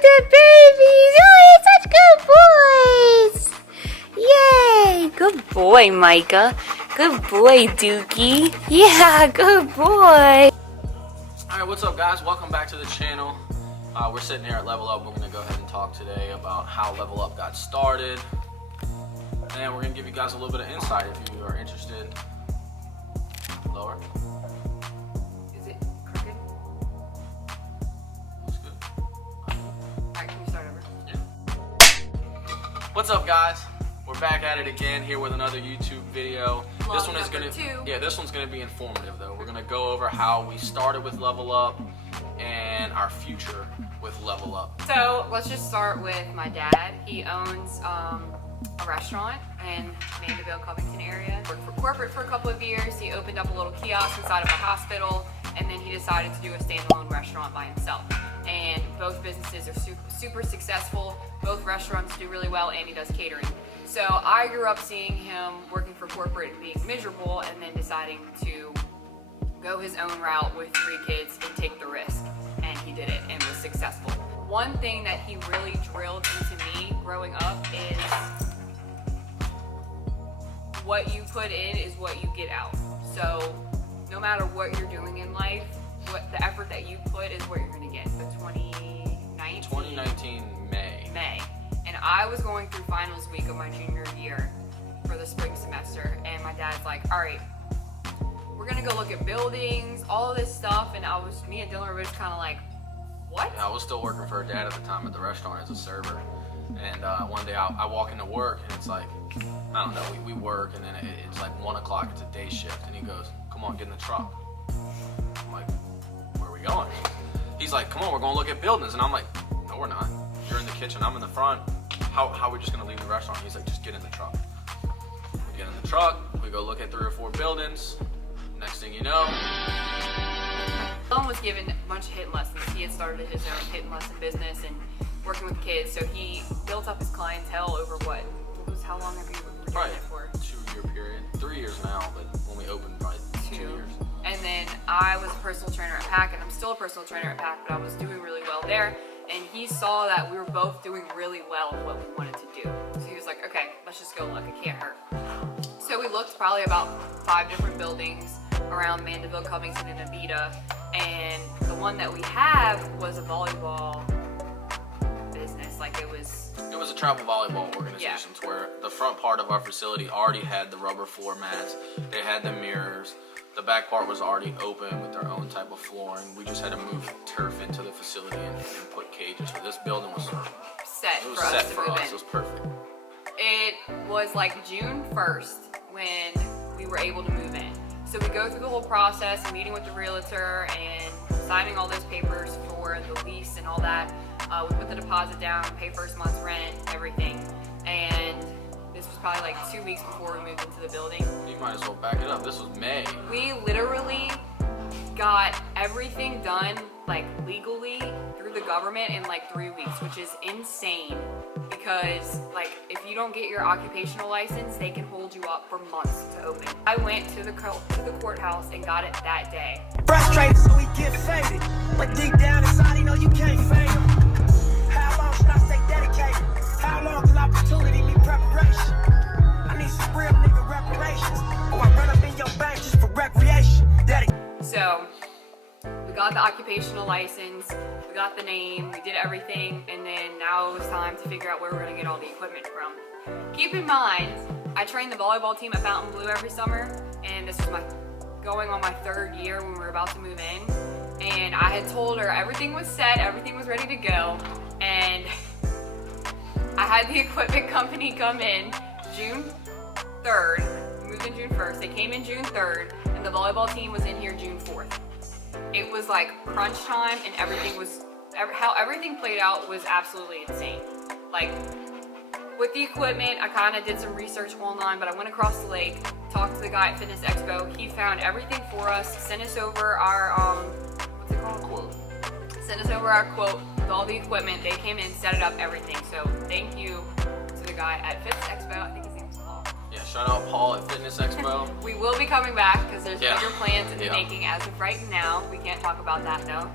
the babies. Oh, you're such good boys. Yay. Good boy, Micah. Good boy, Dookie. Yeah, good boy. Alright, what's up guys? Welcome back to the channel. We're sitting here at Level Up. We're going to go ahead and talk today about how Level Up got started. And we're going to give you guys a little bit of insight if you are interested. Lower. Is it crooked? Looks good. Alright, can we start over? Yeah. What's up guys? We're back at it again here with another YouTube video. This one is this one's gonna be informative though. We're gonna go over how we started with Level Up and our future with Level Up. So let's just start with my dad. He owns a restaurant in Mandeville, Covington area. Worked for corporate for a couple of years. He opened up a little kiosk inside of a hospital, and then he decided to do a standalone restaurant by himself. And both businesses are super successful. Both restaurants do really well, and he does catering. So I grew up seeing him working for corporate and being miserable, and then deciding to go his own route with 3 kids and take the risk. And he did it and was successful. One thing that he really drilled into me growing up is what you put in is what you get out. So no matter what you're doing in life, what the effort that you put is what you're gonna get. So 2019 May. And I was going through finals week of my junior year for the spring semester, and my dad's like, all right, we're gonna go look at buildings, all of this stuff, and me and Dylan were just kind of like, what? Yeah, I was still working for dad at the time at the restaurant as a server. And one day I walk into work and it's like, I don't know, we work and then it's like 1 o'clock, it's a day shift, and he goes, come on, get in the truck. I'm like, where are we going? He's like, come on, we're gonna look at buildings. And I'm like, no we're not. You're in the kitchen, I'm in the front. How are we just gonna leave the restaurant? He's like, just get in the truck. We get in the truck, we go look at 3 or 4 buildings. Next thing you know, Dylan was given a bunch of hitting lessons. He had started his own hitting lesson business and working with kids, so he built up his clientele over how long have you been doing it for? 2-year period, 3 years now, but when we opened, probably 2 years. And then I was a personal trainer at PAC, and I'm still a personal trainer at PAC, but I was doing really well there. And he saw that we were both doing really well at what we wanted to do. So he was like, okay, let's just go look, it can't hurt. So we looked probably about 5 different buildings around Mandeville, Covington, and Abita. And the one that we have was a volleyball business. Like it was a travel volleyball organization where the front part of our facility already had the rubber floor mats. They had the mirrors. The back part was already open with their own type of flooring. We just had to move turf into the facility and put cages. So this building was set for us. It was perfect. It was like June 1st when we were able to move in. So we go through the whole process, meeting with the realtor and signing all those papers for the lease and all that. We put the deposit down, pay first month's rent, everything. And this was probably like 2 weeks before we moved into the building. You might as well back it up. This was May. We literally got everything done like legally through the government in like 3 weeks, which is insane because like if you don't get your occupational license, they can hold you up for months to open. I went to the courthouse and got it that day. Frustrated, so we get faded, but deep down inside, you know you can't fade them. How long should I stay dedicated? How long till opportunity need preparation? I need some real nigga reparations, or I run up in your bank just for recreation. So we got the occupational license, we got the name, we did everything, and then now it was time to figure out where we're gonna get all the equipment from. Keep in mind, I trained the volleyball team at Fountain Blue every summer, and this was going on my 3rd year when we were about to move in. And I had told her everything was set, everything was ready to go, and I had the equipment company come in June 3rd, we moved in June 1st, they came in June 3rd, and the volleyball team was in here June 4th. It was like crunch time, and how everything played out was absolutely insane. Like, with the equipment, I kind of did some research online, but I went across the lake, talked to the guy at Fitness Expo, he found everything for us, sent us over our, what's it called? Quote. Sent us over our quote with all the equipment, they came in, set it up, everything. So thank you to the guy at Fitness Expo, I think his name's Paul. Yeah, shout out Paul at Fitness Expo. We will be coming back because there's bigger plans in the Yeah. making as of right now. We can't talk about that though.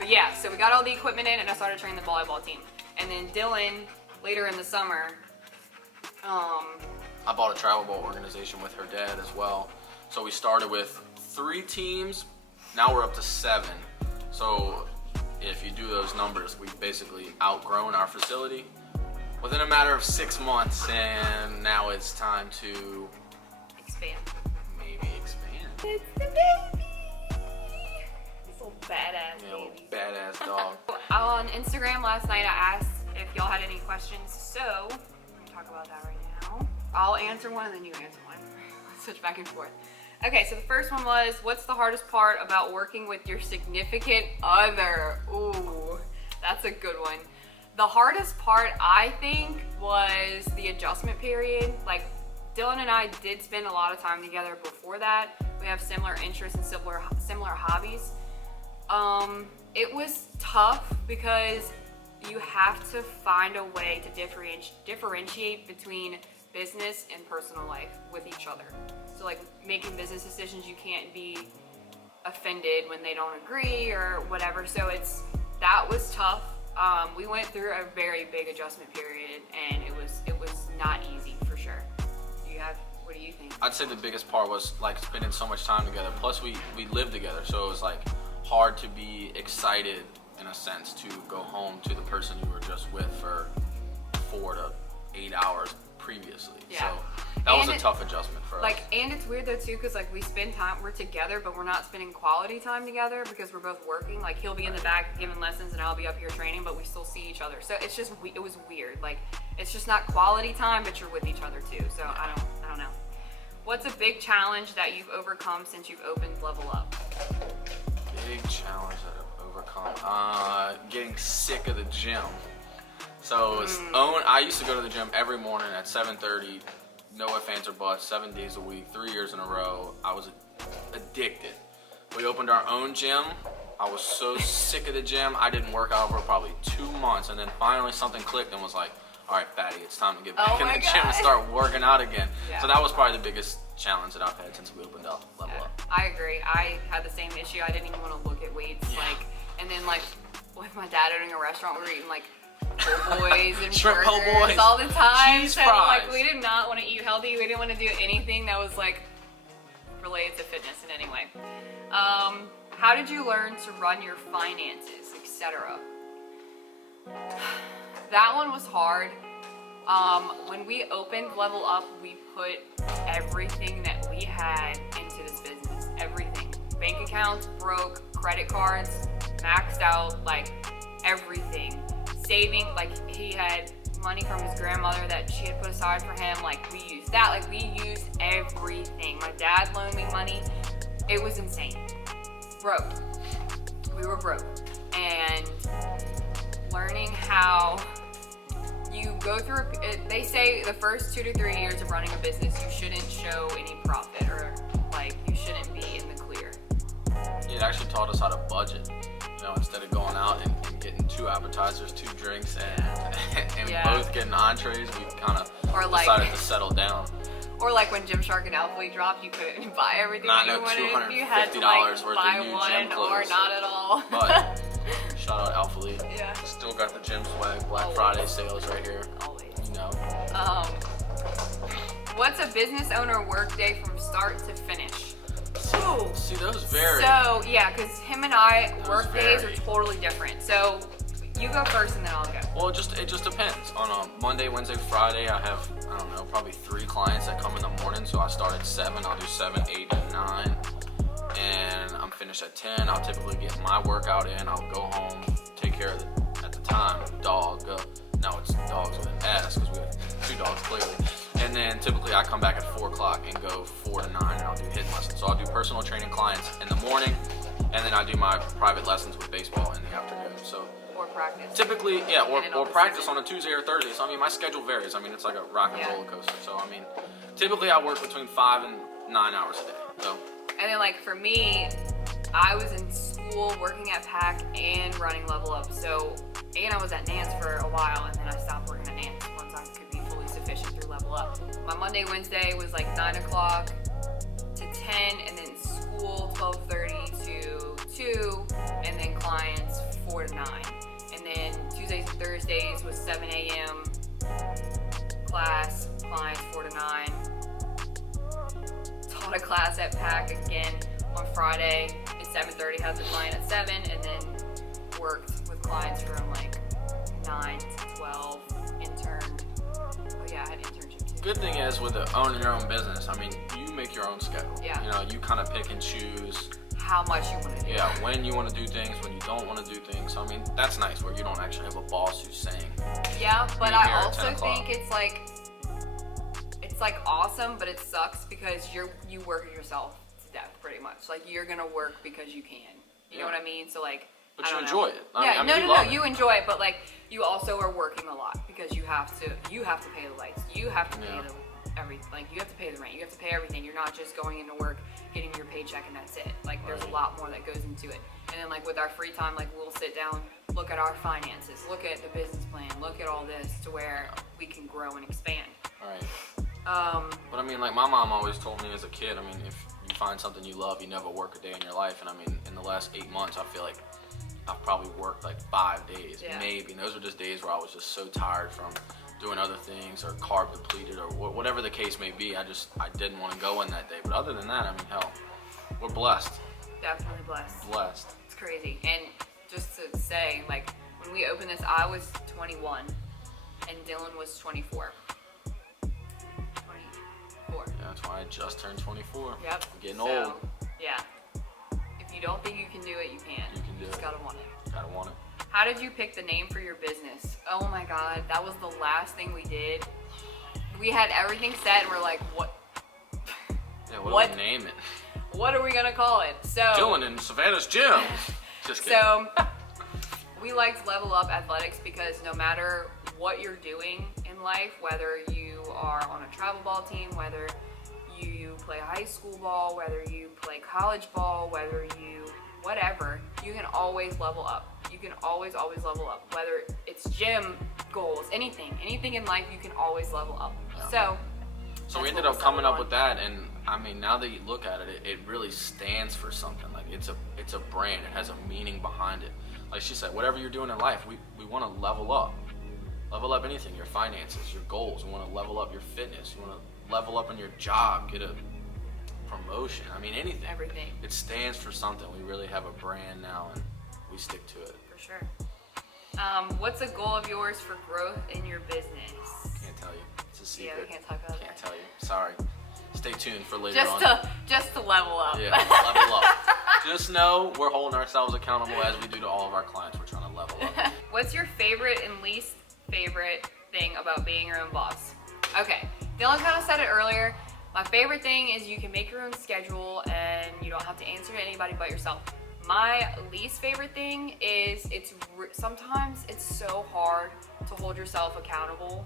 But yeah, so we got all the equipment in and I started training the volleyball team. And then Dylan, later in the summer, I bought a travel ball organization with her dad as well. So we started with 3 teams. Now we're up to 7. So if you do those numbers, we've basically outgrown our facility within a matter of 6 months, and now it's time to expand. Maybe expand. It's the baby. This little badass Yeah, little baby. badass dog. On Instagram last night, I asked if y'all had any questions, so we're gonna talk about that right now. I'll answer one and then you answer one. Let's switch back and forth. Okay, so the first one was, what's the hardest part about working with your significant other? Ooh, that's a good one. The hardest part, I think, was the adjustment period. Like, Dylan and I did spend a lot of time together before that. We have similar interests and similar hobbies. It was tough because you have to find a way to differentiate between business and personal life with each other. So like making business decisions, you can't be offended when they don't agree or whatever. So that was tough. We went through a very big adjustment period and it was not easy for sure. What do you think? I'd say the biggest part was like spending so much time together. Plus we lived together, so it was like hard to be excited in a sense to go home to the person you were just with for 4 to 8 hours previously. Yeah. So that was a tough adjustment for us. And it's weird though too, because like we're together, but we're not spending quality time together because we're both working. Like he'll be in the back giving lessons and I'll be up here training, but we still see each other. So it's just, it was weird. Like it's just not quality time, but you're with each other too. So I don't know. What's a big challenge that you've overcome since you've opened Level Up? Big challenge that I've overcome. Getting sick of the gym. So I used to go to the gym every morning at 7:30. No ifs, ands, or buts, 7 days a week, 3 years in a row. I was addicted. We opened our own gym. I was so sick of the gym. I didn't work out for probably 2 months, and then finally something clicked and was like, all right, fatty, it's time to get back in the gym and start working out again. Yeah. So that was probably the biggest challenge that I've had since we opened up Level Up. I agree. I had the same issue. I didn't even want to look at weights. Yeah. And then with my dad owning a restaurant, we were eating like po' boys and shrimp burgers po' boys all the time. cheese So fries. we did not want to eat healthy. We didn't want to do anything that was like related to fitness in any way. How did you learn to run your finances, etc.? That one was hard. When we opened Level Up, we put everything that we had into this business. Everything. Bank accounts broke, credit cards maxed out, like everything. Saving, like he had money from his grandmother that she had put aside for him. Like we used that. Like we used everything. My dad loaned me money. It was insane. Broke. We were broke. And learning how you go through, they say the first 2 to 3 years of running a business, you shouldn't show any profit or like you shouldn't be in the clear. It actually taught us how to budget. Instead of going out and getting 2 appetizers, 2 drinks, and both getting entrees, we kind of decided to settle down. Or like when Gymshark and Alphalete dropped, you couldn't buy everything Not that you wanted. You had to $250 worth buy of new one gym clothes. or not at all. But shout out Alphalete. Yeah. Still got the gym swag, Black Friday sales right here. Always. What's a business owner work day from start to finish? Ooh. See, those vary. So, yeah, because him and I, work days are totally different. So, you go first and then I'll go. Well, it just depends. On a Monday, Wednesday, Friday, I have, I don't know, probably 3 clients that come in the morning. So I start at 7, I'll do 7, 8, and 9. And I'm finished at 10. I'll typically get my workout in. I'll go home, take care of at the time, dog. Now it's dogs with an S because we have 2 dogs clearly. And then typically I come back at 4 o'clock and go 4 to 9 and I'll do HIIT lessons. So I'll do personal training clients in the morning and then I do my private lessons with baseball in the afternoon. So or practice. Typically, yeah, or practice on a Tuesday or Thursday. So I mean my schedule varies. I mean it's like a rock and roller coaster. So I mean typically I work between 5 and 9 hours a day. So and then like for me, I was in school working at PAC and running Level Up. So and I was at Nance for a while and then I stopped working at Nance once I could be fully sufficient through Level Up. My Monday, Wednesday was like 9 o'clock to 10 and then school 12:30 to 2 and then clients to 9. And then Tuesdays and Thursdays was 7 a.m. class, clients 4 to 9. Taught a class at PAC again on Friday at 7:30, had the client at 7, and then worked with clients from like 9 to 12, interned. Oh yeah, I had internship too. Good thing is with owning your own business, I mean, you make your own schedule. Yeah. You know, you kind of pick and choose. How much you want to do. Yeah, when you want to do things, when you don't want to do things. So I mean, that's nice where you don't actually have a boss who's saying. Yeah, but Be I here at also 10 o'clock. think it's like awesome, but it sucks because you work yourself to death pretty much. Like you're gonna work because you can. You know Yeah. what I mean? So like. But I you don't enjoy know. it. Yeah, I mean, no, love it. you enjoy it, but like you also are working a lot because you have to pay the lights, you have to pay Yeah. everything, like you have to pay the rent, you have to pay everything. You're not just going into work, getting your paycheck, and that's it. Like there's a Right. lot more that goes into it. And then like with our free time, like we'll sit down, look at our finances, look at the business plan, look at all this to where we can grow and expand. Right. But I mean, like my mom always told me as a kid, I mean, if you find something you love, you never work a day in your life. And I mean, in the last 8 months, I feel like I've probably worked like 5 days, Yeah. maybe. And those were just days where I was just so tired from doing other things or carb depleted or whatever the case may be. I didn't want to go in that day. But other than that, I mean, hell, we're blessed. Definitely blessed. Blessed. It's crazy. And just to say, like when we opened this, I was 21 and Dylan was 24. 24. Yeah, that's why I just turned 24. Yep. I'm getting So, old. Yeah. If you don't think you can do it, you can. You can do just it. gotta want it. Gotta want it. How did you pick the name for your business? Oh my God, that was the last thing we did. We had everything set and we're like, what? Yeah, what What? do we name it? What are we gonna call it? So. Dylan in Savannah's gym. Just kidding. So we liked Level Up Athletics because no matter what you're doing in life, whether you are on a travel ball team, whether you play high school ball, whether you play college ball, whether you whatever, you can always level up. You can always level up. Whether it's gym goals, anything in life, you can always level up. Yeah. So we ended what up we coming settled up on. with that, and I mean, now that you look at it, it really stands for something. Like it's a brand. It has a meaning behind it. Like she said, whatever you're doing in life, we want to level up. Level up anything, your finances, your goals. We want to level up your fitness. You want to level up in your job, get a promotion. I mean, anything. Everything. It stands for something. We really have a brand now, and we stick to it. For sure. What's a goal of yours for growth in your business? Can't tell you. It's a secret. Yeah, we can't talk about Can't that. tell you. Sorry. Stay tuned for later on. Just to level up. Yeah, level up. Just know we're holding ourselves accountable as we do to all of our clients. We're trying to level up. What's your favorite and least favorite thing about being your own boss? Okay, Dylan kind of said it earlier. My favorite thing is you can make your own schedule and you don't have to answer to anybody but yourself. My least favorite thing is sometimes it's so hard to hold yourself accountable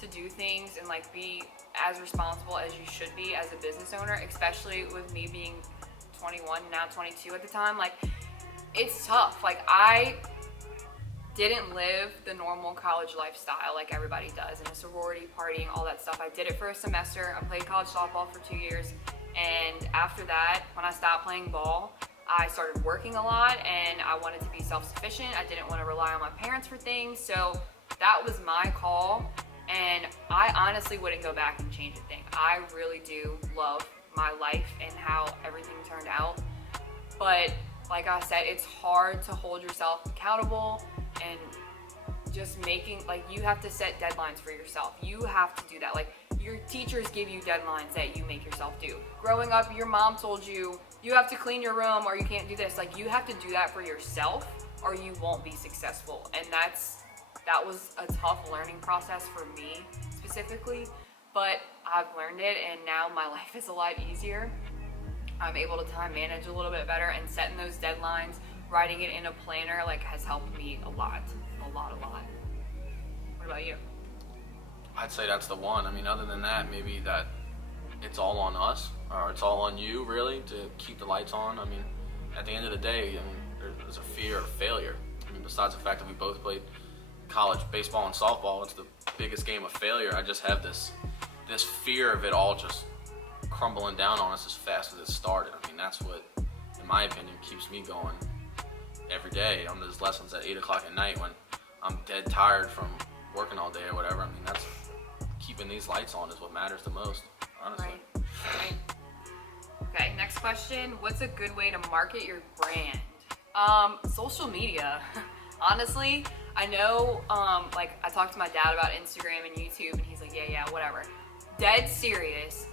to do things and like be as responsible as you should be as a business owner, especially with me being 21, now 22 at the time. Like, it's tough. Like, I didn't live the normal college lifestyle like everybody does, in a sorority, partying, all that stuff. I did it for a semester. I played college softball for 2 years, and after that, when I stopped playing ball, I started working a lot and I wanted to be self-sufficient. I didn't want to rely on my parents for things, so that was my call, and I honestly wouldn't go back and change a thing. I really do love my life and how everything turned out, but like I said, it's hard to hold yourself accountable and just making, like, you have to set deadlines for yourself. You have to do that. Like, your teachers give you deadlines that you make yourself do. Growing up, your mom told you, you have to clean your room or you can't do this. Like, you have to do that for yourself or you won't be successful. And that was a tough learning process for me specifically, but I've learned it and now my life is a lot easier. I'm able to time manage a little bit better, and setting those deadlines, writing it in a planner, like, has helped me a lot. What about you? I'd say that's the one. I mean, other than that, maybe that it's all on us, or it's all on you, really, to keep the lights on. I mean, at the end of the day, I mean, there's a fear of failure. I mean, besides the fact that we both played college baseball and softball, it's the biggest game of failure. I just have this fear of it all just crumbling down on us as fast as it started. I mean, that's what, in my opinion, keeps me going. every day on those lessons at 8 o'clock at night when I'm dead tired from working all day or whatever. I mean, that's keeping these lights on is what matters the most, honestly. Right. Okay, next question. What's a good way to market your brand? Social media. Honestly, I know, like I talked to my dad about Instagram and YouTube and he's like, yeah, whatever. Dead serious.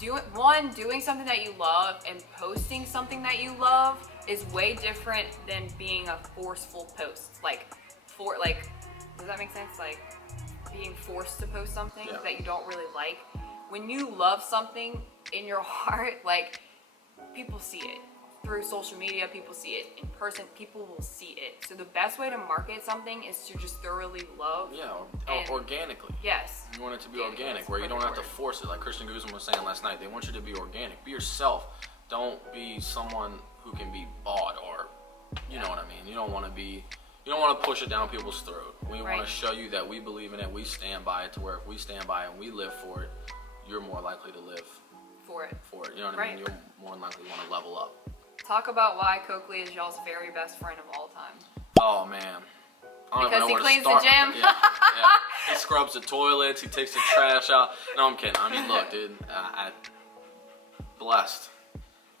Doing something that you love and posting something that you love is way different than being a forceful post. Does that make sense? Like being forced to post something that you don't really like. When you love something in your heart, like people see it. Through social media, people see it. In person, people will see it. So the best way to market something is to just thoroughly love. Yeah, organically. Yes. You want it to be organic, where you don't have to force it. Like Christian Guzman was saying last night, they want you to be organic. Be yourself. Don't be someone who can be bought or, you know what I mean. You don't want to push it down people's throat. We want to show you that we believe in it. We stand by it. To where if we stand by it and we live for it, you're more likely to live for it. You know what I mean? You're more likely want to level up. Talk about why Coakley is y'all's very best friend of all time. Oh man. Because he cleans the gym. Yeah. He scrubs the toilets. He takes the trash out. No, I'm kidding. I mean, look, dude. I'm blessed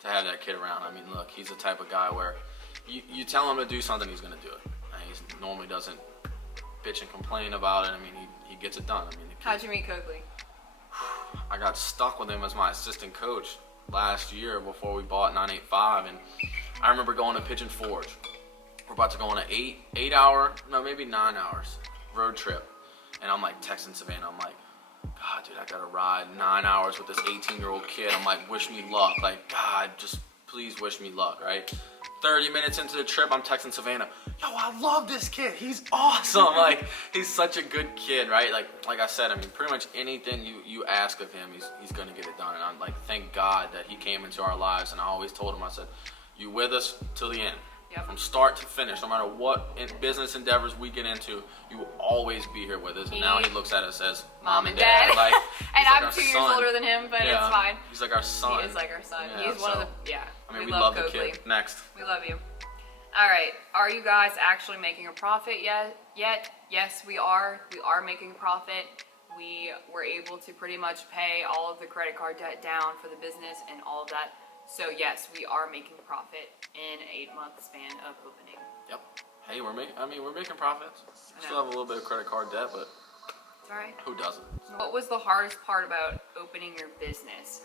to have that kid around. I mean, look, he's the type of guy where you tell him to do something, he's gonna do it. He normally doesn't bitch and complain about it. I mean, he gets it done. I mean, how'd you meet Coakley? I got stuck with him as my assistant coach last year before we bought 985, and I remember going to Pigeon Forge. We're about to go on an 9 hours road trip, and I'm like texting Savannah. I'm like, God, dude, I gotta ride 9 hours with this 18-year-old kid. I'm like, wish me luck. Like, God, just please wish me luck, right? 30 minutes into the trip, I'm texting Savannah, yo, I love this kid. He's awesome. Like, he's such a good kid, right? Like I said, I mean, pretty much anything you ask of him, he's going to get it done. And I'm like, thank God that he came into our lives. And I always told him, I said, you with us till the end. Yep. From start to finish, no matter what business endeavors we get into, you will always be here with us. And now he looks at us as mom and dad. Like, and like I'm 2 years older than him, but it's fine. He's like our son. He is like our son. Yeah, He's one of the, I mean, we love Coakley. the kid. Next. We love you. All right. Are you guys actually making a profit yet? Yes, we are. We are making a profit. We were able to pretty much pay all of the credit card debt down for the business and all of that. So yes, we are making a profit in an 8-month span of opening. Yep. Hey, we're making profits. Still have a little bit of credit card debt, but it's all right. Who doesn't? What was the hardest part about opening your business?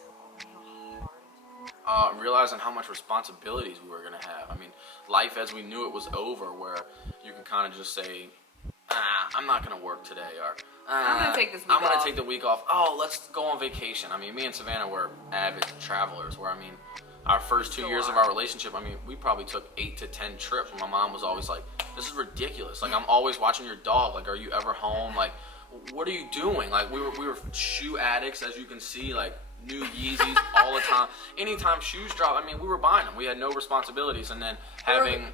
Realizing how much responsibilities we were gonna have. I mean, life as we knew it was over, where you can kind of just say, I'm not gonna work today, or I'm gonna take this week off. I'm gonna take the week off. Oh, let's go on vacation. I mean, me and Savannah were avid travelers, where I mean, our first 2 years of our relationship, I mean, we probably took 8 to 10 trips. My mom was always like, this is ridiculous. Like, I'm always watching your dog. Like, are you ever home? Like, what are you doing? Like, we were shoe addicts, as you can see, like, new Yeezys all the time. Anytime shoes drop, I mean, we were buying them. We had no responsibilities. And then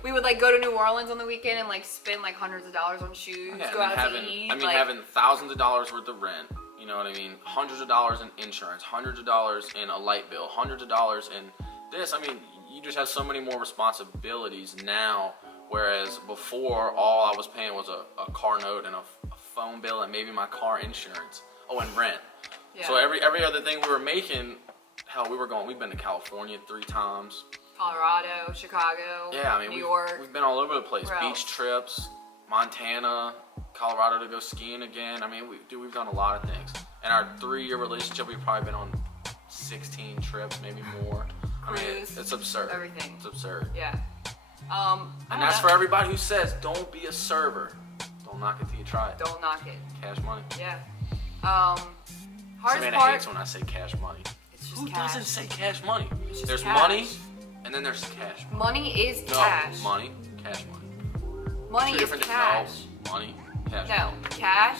we would like go to New Orleans on the weekend and like spend like hundreds of dollars on shoes, go out to eat. I mean, having thousands of dollars worth of rent, you know what I mean? Hundreds of dollars in insurance, hundreds of dollars in a light bill, hundreds of dollars in this. I mean, you just have so many more responsibilities now, whereas before all I was paying was a car note and a phone bill and maybe my car insurance. Oh, and rent. Yeah. So every other thing we were making, hell, we've been to California 3 times. Colorado, Chicago, New York. We've been all over the place. Beach trips, Montana, Colorado to go skiing again. I mean, we've done a lot of things. In our 3-year relationship, we've probably been on 16 trips, maybe more. Cruise, I mean, it's absurd. Everything. It's absurd. Yeah. And that's for everybody who says, don't be a server. Don't knock it till you try it. Don't knock it. Cash money. Yeah. Savannah hates when I say cash money. It's just Who cash. doesn't say cash money? There's cash. money, and then there's cash. Money is cash. No, money, cash money. Money is cash. No, money, cash. No, cash.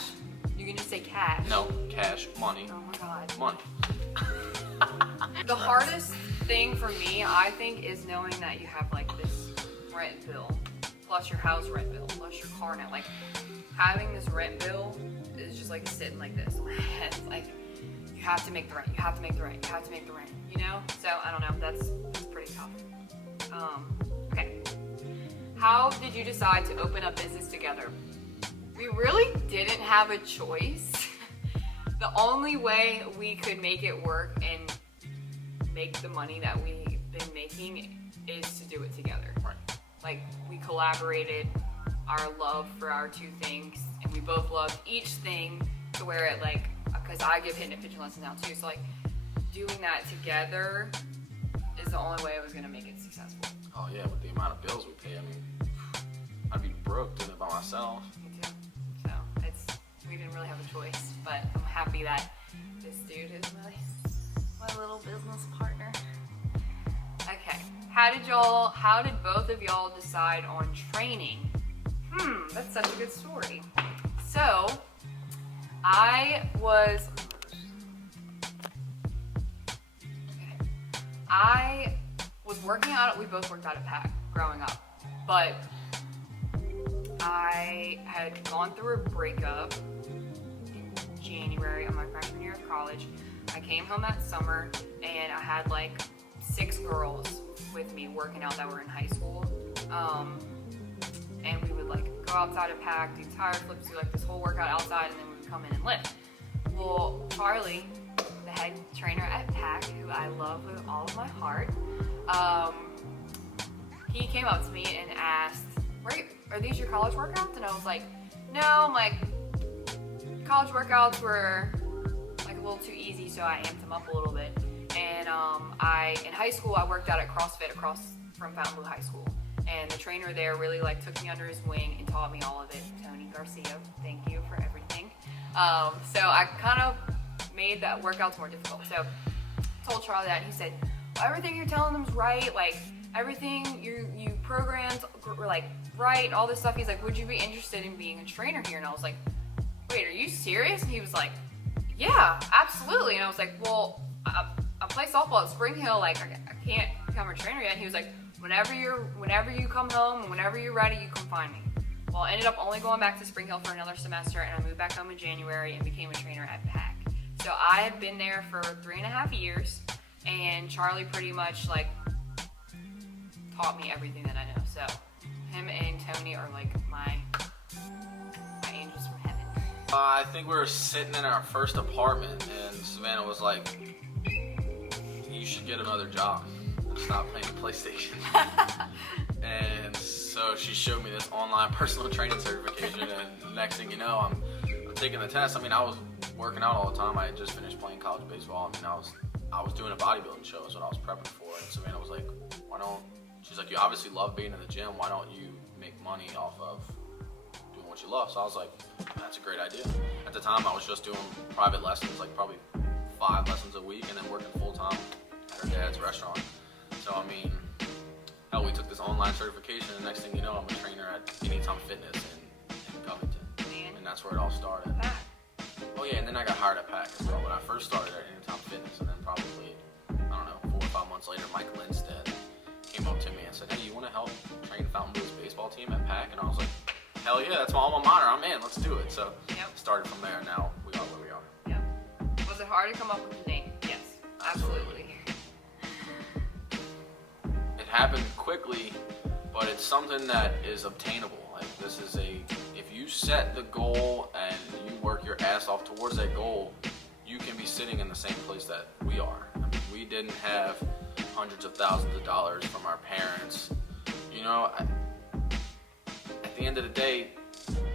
You can just say cash. No, cash, money. Oh my God. Money. The hardest thing for me, I think, is knowing that you have like this rent bill, plus your house rent bill, plus your car note. Like having this rent bill is just like sitting like this. It's like you have to make the rent. You have to make the rent. You have to make the rent. You know? So I don't know. That's pretty tough. Okay. how did you decide to open a business together? We really didn't have a choice. The only way we could make it work and make the money that we've been making is to do it together. Right. Like, we collaborated our love for our two things, and we both loved each thing to where it, like, because I give hidden pitching lessons now too, so like doing that together is the only way it was gonna make it successful. Oh yeah, with the amount of bills we pay, I mean, I'd be broke doing it by myself. Me too. So we didn't really have a choice, but I'm happy that this dude is my little business partner. Okay, how did both of y'all decide on training? That's such a good story. So, I was working out, we both worked out at PAC growing up, but I had gone through a breakup in January of my freshman year of college. I came home that summer and I had like 6 girls with me working out that were in high school. And we would like go outside of PAC, do tire flips, do like this whole workout outside, and then we would come in and lift. Well, Charlie, the head trainer at PAC, who I love with all of my heart, he came up to me and asked, are these your college workouts? And I was like, no, I'm like, college workouts were like a little too easy, so I amped them up a little bit. And in high school, I worked out at CrossFit across from Fontainebleau High School. And the trainer there really like took me under his wing and taught me all of it. Tony Garcia, thank you for everything. So I kind of made that workouts more difficult. So I told Charlie that, and he said, well, everything you're telling them is right. Like everything you programmed were like right, all this stuff. He's like, would you be interested in being a trainer here? And I was like, wait, are you serious? And he was like, yeah, absolutely. And I was like, well, I play softball at Spring Hill. Like I can't become a trainer yet. And he was like, whenever you come home and whenever you're ready, you come find me. Well, I ended up only going back to Spring Hill for another semester, and I moved back home in January and became a trainer at PAC. So I had been there for 3.5 years, and Charlie pretty much like taught me everything that I know. So him and Tony are like my angels from heaven. I think we were sitting in our first apartment, and Savannah was like, you should get another job. Stop playing PlayStation. And so she showed me this online personal training certification, and next thing you know, I'm taking the test. I mean, I was working out all the time. I had just finished playing college baseball. I mean, I was doing a bodybuilding show is what I was prepping for. And Savannah was like, she's like, you obviously love being in the gym. Why don't you make money off of doing what you love? So I was like, that's a great idea. At the time, I was just doing private lessons, like probably 5 lessons a week, and then working full time at her dad's restaurant. So I mean, hell, we took this online certification, and next thing you know, I'm a trainer at Anytime Fitness in Covington. And that's where it all started. Oh yeah, and then I got hired at PAC as well. When I first started at Anytime Fitness, and then probably, I don't know, 4 or 5 months later, Mike Lindstedt came up to me and said, hey, you want to help train Fontainebleau's baseball team at PAC? And I was like, hell yeah, that's my alma mater. I'm in. Let's do it. So started from there. Now we are where we are. Yep. Was it hard to come up with the name? Yes, absolutely. It happened quickly, but it's something that is obtainable. Like if you set the goal and you work your ass off towards that goal, you can be sitting in the same place that we are. I mean, we didn't have hundreds of thousands of dollars from our parents. You know, at the end of the day,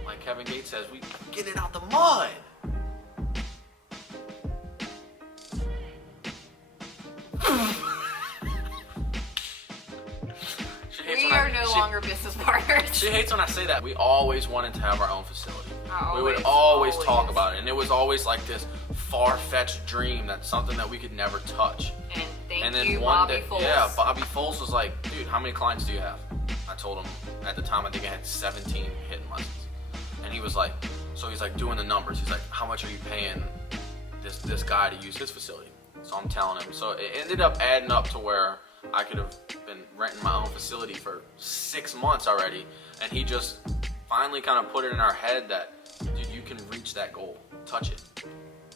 like Kevin Gates says, we get it out the mud. We are no longer business partners. She hates when I say that. We always wanted to have our own facility. We would always talk about it, and it was always like this far-fetched dream, that's something that we could never touch. And then one day, yeah, Bobby Foles was like, dude, how many clients do you have? I told him at the time I think I had 17 hitting lessons, and he was like, doing the numbers. He's like, how much are you paying this guy to use his facility? So I'm telling him. So it ended up adding up to where I could have been renting my own facility for 6 months already, and he just finally kind of put it in our head that, dude, you can reach that goal, touch it.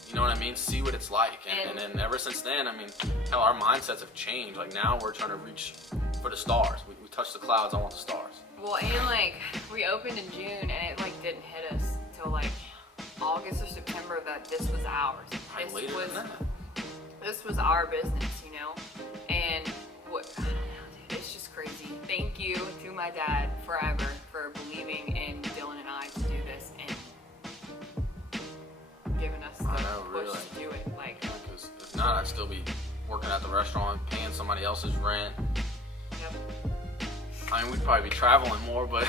You know what I mean? See what it's like. And then ever since then, I mean, hell, our mindsets have changed. Like now we're trying to reach for the stars. We touch the clouds, I want the stars. Well, and like we opened in June and it like didn't hit us till like August or September that this was ours. Right, later than that. This was our business, you know? And what, I don't know, dude, it's just crazy. Thank you to my dad forever for believing in Dylan and I to do this and giving us the push to do it. Like, because if not, I'd still be working at the restaurant, paying somebody else's rent. yep. I mean, we'd probably be traveling more, but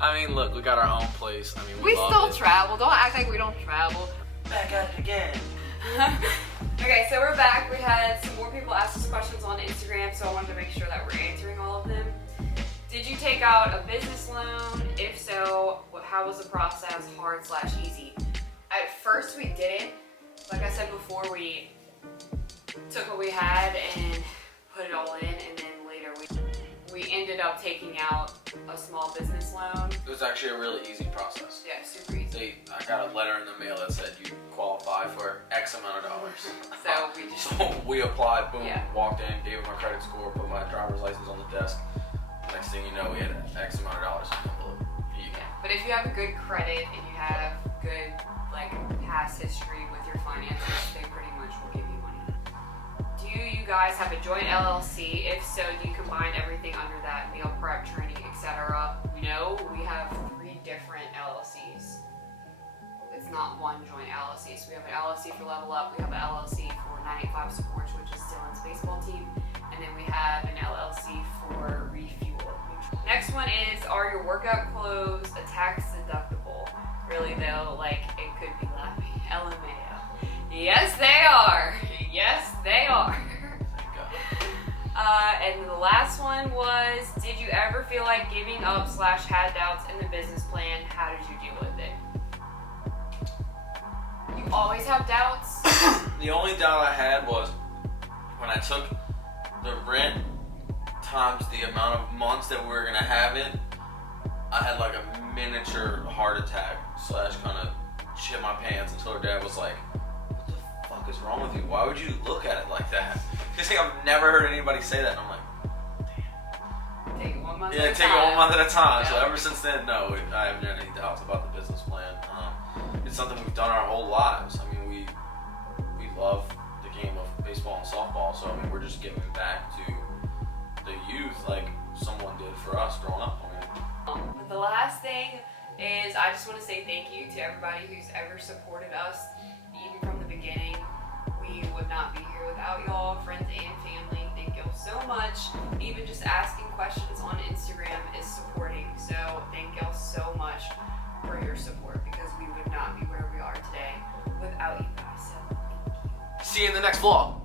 I mean, look, we got our own place. I mean, We love still it. travel. Don't act like we don't travel. Back at it again. Okay, so we're back. We had some more people ask us questions on Instagram, so I wanted to make sure that we're answering all of them. Did you take out a business loan? If so, how was the process, hard/easy? At first we didn't. Like I said before, we took what we had and put it all in, and then later we ended up taking out a small business loan. It was actually a really easy process. Yeah, super easy. I got a letter in the mail that said you qualify for X amount of dollars. So we just So we applied, boom, Yeah. walked in, gave them my credit score, put my driver's license on the desk. Next thing you know, we had X amount of dollars in the envelope. Here you go. But if you have a good credit and you have good like past history with your finances, they pretty much will give you money. Do you guys have a joint LLC? If so, do you combine everything under that, meal prep, training, etc.? No, we have 3 different LLCs. It's not one joint LLC. So we have an LLC for Level Up, we have an LLC for 985 Sports, which is Dylan's baseball team, and then we have an LLC for Refuel. Next one is, are your workout clothes a tax deductible? Really though, like it could be laughing. LMAO. Yes, they are. Yes, they are. Thank God. And the last one was, did you ever feel like giving up / had doubts in the business plan? How did you deal with it? You always have doubts? The only doubt I had was when I took the rent times the amount of months that we were gonna have it, I had like a miniature heart attack / kind of shit my pants until her dad was like, what the fuck is wrong with you? Why would you look at it like that? Because I've never heard anybody say that, and I'm like, Take it 1 month yeah, at a take it time. 1 month at a time. So Yeah. ever since then, no, I haven't had any doubts about the business plan. It's something we've done our whole lives. I mean, we love the game of baseball and softball, so I mean, we're just giving back to the youth like someone did for us growing up. I mean, The last thing is, I just want to say thank you to everybody who's ever supported us, even from the beginning. We would not be here without y'all, friends and family. Thank y'all so much. Even just asking questions on Instagram is supporting. So thank y'all so much for your support, because we would not be where we are today without you guys. So thank you. see you in the next vlog.